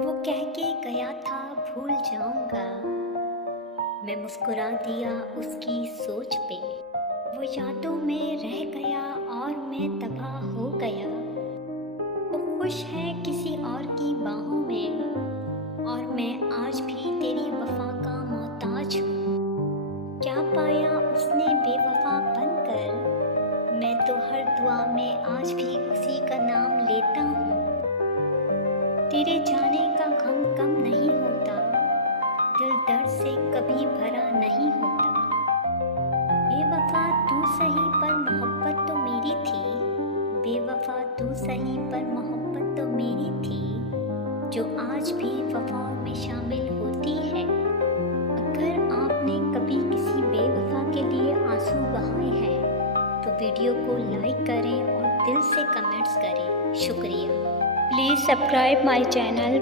वो कह के गया था भूल जाऊंगा, मैं मुस्कुरा दिया उसकी सोच पे। वो यादों में रह गया और मैं तबाह हो गया। वो खुश है किसी और की बाहों में और मैं आज भी तेरी वफा का मोहताज हूँ। क्या पाया उसने बेवफा बनकर, मैं तो हर दुआ में आज भी उसी का नाम लेता हूँ। तेरे जाने का गम कम नहीं होता, दिल दर्द से कभी भरा नहीं होता। बेवफा तू सही पर मोहब्बत तो मेरी थी, बेवफा तू सही पर मोहब्बत तो मेरी थी, जो आज भी वफाओं में शामिल होती है। अगर आपने कभी किसी बेवफा के लिए आंसू बहाए हैं तो वीडियो को लाइक करें और दिल से कमेंट्स करें। शुक्रिया। Please subscribe my channel